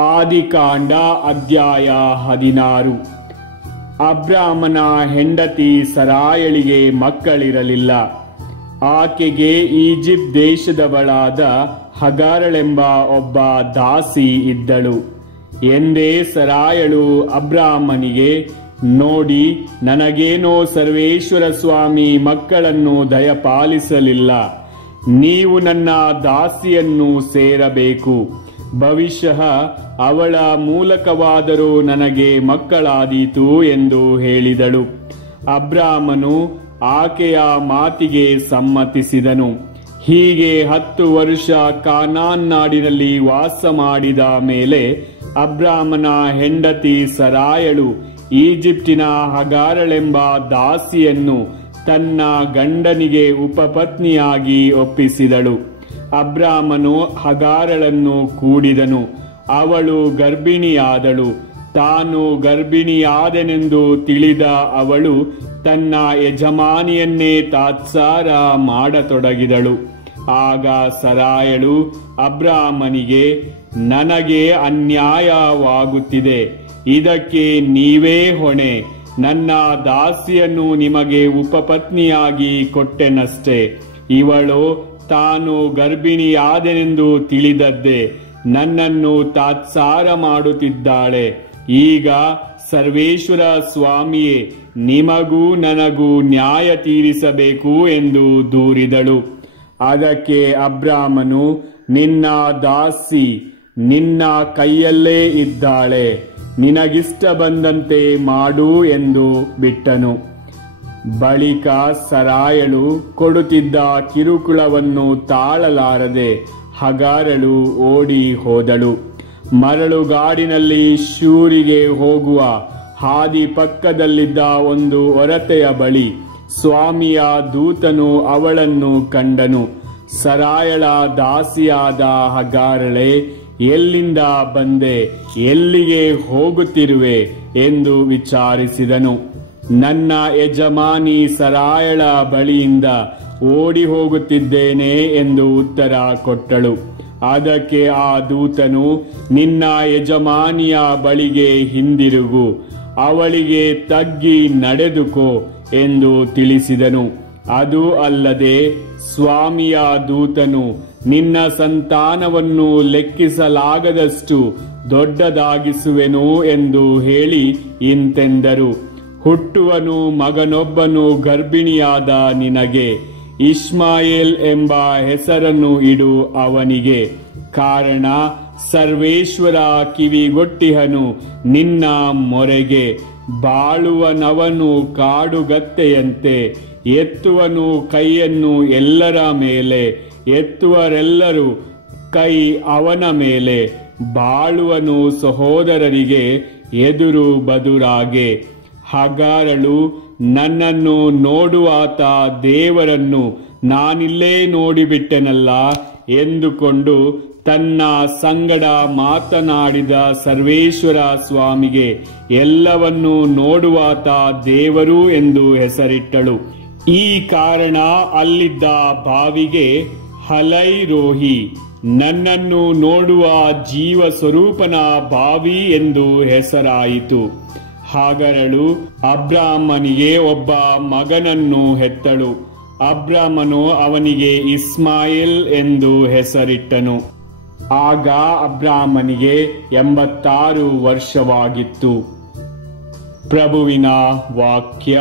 ಆದಿಕಾಂಡ ಅಧ್ಯಾಯ 16. ಅಬ್ರಾಮನ ಹೆಂಡತಿ ಸರಾಯಳಿಗೆ ಮಕ್ಕಳಿರಲಿಲ್ಲ. ಆಕೆಗೆ ಈಜಿಪ್ಟ್ ದೇಶದವಳಾದ ಹಗಾರಳೆಂಬ ಒಬ್ಬ ದಾಸಿ ಇದ್ದಳು. ಎಂದೇ ಸರಾಯಳು ಅಬ್ರಾಮನಿಗೆ, ನೋಡಿ, ನನಗೇನೋ ಸರ್ವೇಶ್ವರ ಸ್ವಾಮಿ ಮಕ್ಕಳನ್ನು ದಯಪಾಲಿಸಲಿಲ್ಲ. ನೀವು ನನ್ನ ದಾಸಿಯನ್ನು ಸೇರಬೇಕು. ಭವಿಷ್ಯಃ ಅವಳ ಮೂಲಕವಾದರೂ ನನಗೆ ಮಕ್ಕಳಾದೀತು ಎಂದು ಹೇಳಿದಳು. ಅಬ್ರಾಮನು ಆಕೆಯ ಮಾತಿಗೆ ಸಮ್ಮತಿಸಿದನು. ಹೀಗೆ 10 ವರ್ಷ ಕಾನಾನ್ ನಾಡಿನಲ್ಲಿ ವಾಸ ಮಾಡಿದ ಮೇಲೆ ಅಬ್ರಾಮನ ಹೆಂಡತಿ ಸರಾಯಳು ಈಜಿಪ್ಟಿನ ಹಗಾರಳೆಂಬ ದಾಸಿಯನ್ನು ತನ್ನ ಗಂಡನಿಗೆ ಉಪಪತ್ನಿಯಾಗಿ ಒಪ್ಪಿಸಿದಳು. ಅಬ್ರಾಮನು ಹಗಾರಳನ್ನು ಕೂಡಿದನು. ಅವಳು ಗರ್ಭಿಣಿಯಾದಳು. ತಾನು ಗರ್ಭಿಣಿಯಾದೆನೆಂದು ತಿಳಿದ ಅವಳು ತನ್ನ ಯಜಮಾನಿಯನ್ನೇ ತಾತ್ಸಾರ ಮಾಡತೊಡಗಿದಳು. ಆಗ ಸರಾಯಳು ಅಬ್ರಾಮನಿಗೆ, ನನಗೆ ಅನ್ಯಾಯವಾಗುತ್ತಿದೆ, ಇದಕ್ಕೆ ನೀವೇ ಹೊಣೆ. ನನ್ನ ದಾಸಿಯನ್ನು ನಿಮಗೆ ಉಪಪತ್ನಿಯಾಗಿ ಕೊಟ್ಟೆನಷ್ಟೇ. ಇವಳು ತಾನು ಗರ್ಭಿಣಿಯಾದೆನೆಂದು ತಿಳಿದದ್ದೇ ನನ್ನನ್ನು ತಾತ್ಸಾರ ಮಾಡುತ್ತಿದ್ದಾಳೆ. ಈಗ ಸರ್ವೇಶ್ವರ ಸ್ವಾಮಿಯೇ ನಿಮಗೂ ನನಗೂ ನ್ಯಾಯ ತೀರಿಸಬೇಕು ಎಂದು ದೂರಿದಳು. ಅದಕ್ಕೆ ಅಬ್ರಾಮನು, ನಿನ್ನ ದಾಸಿ ನಿನ್ನ ಕೈಯಲ್ಲೇ ಇದ್ದಾಳೆ, ನಿನಗಿಷ್ಟ ಬಂದಂತೆ ಮಾಡು ಎಂದು ಬಿಟ್ಟನು. ಬಳಿಕ ಸರಾಯಳು ಕೊಡುತ್ತಿದ್ದ ಕಿರುಕುಳವನ್ನು ತಾಳಲಾರದೆ ಹಗಾರಳು ಓಡಿ ಹೋದಳು. ಮರಳುಗಾಡಿನಲ್ಲಿ ಶೂರಿಗೆ ಹೋಗುವ ಹಾದಿ ಪಕ್ಕದಲ್ಲಿದ್ದ ಒಂದು ಒರತೆಯ ಬಳಿ ಸ್ವಾಮಿಯ ದೂತನು ಅವಳನ್ನು ಕಂಡನು. ಸರಾಯಳ ದಾಸಿಯಾದ ಹಗಾರಳೆ, ಎಲ್ಲಿಂದ ಬಂದೆ, ಎಲ್ಲಿಗೆ ಹೋಗುತ್ತಿರುವೆ ಎಂದು ವಿಚಾರಿಸಿದನು. ನನ್ನ ಯಜಮಾನಿ ಸರಾಯಳ ಬಳಿಯಿಂದ ಓಡಿ ಹೋಗುತ್ತಿದ್ದೇನೆ ಎಂದು ಉತ್ತರ ಕೊಟ್ಟಳು. ಅದಕ್ಕೆ ಆ ದೂತನು, ನಿನ್ನ ಯಜಮಾನಿಯ ಬಳಿಗೆ ಹಿಂದಿರುಗು, ಅವಳಿಗೆ ತಗ್ಗಿ ನಡೆದುಕೋ ಎಂದು ತಿಳಿಸಿದನು. ಅದು ಅಲ್ಲದೆ ಸ್ವಾಮಿಯ ದೂತನು ನಿನ್ನ ಸಂತಾನವನ್ನು ಲೆಕ್ಕಿಸಲಾಗದಷ್ಟು ದೊಡ್ಡದಾಗಿಸುವೆನು ಎಂದು ಹೇಳಿ ಇಂತೆಂದರು, ಹುಟ್ಟುವನು ಮಗನೊಬ್ಬನು ಗರ್ಭಿಣಿಯಾದ ನಿನಗೆ ಇಷ್ಮಾಯೇಲ್ ಎಂಬ ಹೆಸರನ್ನು ಇಡು ಅವನಿಗೆ. ಕಾರಣ ಸರ್ವೇಶ್ವರ ಕಿವಿಗೊಟ್ಟಿಹನು ನಿನ್ನ ಮೊರೆಗೆ. ಬಾಳುವನವನು ಕಾಡುಗತ್ತೆಯಂತೆ, ಎತ್ತುವನು ಕೈಯನ್ನು ಎಲ್ಲರ ಮೇಲೆ, ಎತ್ತುವರೆಲ್ಲರೂ ಕೈ ಅವನ ಮೇಲೆ. ಬಾಳುವನು ಸಹೋದರರಿಗೆ ಎದುರು ಬದುರಾಗೆ. ಹಗಾರಳು ನನ್ನನ್ನು ನೋಡುವಾತ ದೇವರನ್ನು ನಾನಿಲ್ಲೇ ನೋಡಿಬಿಟ್ಟೆನಲ್ಲ ಎಂದುಕೊಂಡು ತನ್ನ ಸಂಗಡ ಮಾತನಾಡಿದ ಸರ್ವೇಶ್ವರ ಸ್ವಾಮಿಗೆ ಎಲ್ಲವನ್ನೂ ನೋಡುವಾತ ದೇವರು ಎಂದು ಹೆಸರಿಟ್ಟಳು. ಈ ಕಾರಣ ಅಲ್ಲಿದ್ದ ಬಾವಿಗೆ ಹಲೈ ರೋಹಿ, ನನ್ನನ್ನು ನೋಡುವ ಜೀವ ಸ್ವರೂಪನ ಬಾವಿ ಎಂದು ಹೆಸರಾಯಿತು. ಹಾಗರಳು ಅಬ್ರಾಮನಿಗೆ ಒಬ್ಬ ಮಗನನ್ನು ಹೆತ್ತಳು. ಅಬ್ರಾಮನು ಅವನಿಗೆ ಇಸ್ಮಾಯೇಲ್ ಎಂದು ಹೆಸರಿಟ್ಟನು. ಆಗ ಅಬ್ರಾಮನಿಗೆ 86 ವರ್ಷವಾಗಿತ್ತು. ಪ್ರಭುವಿನ ವಾಕ್ಯ.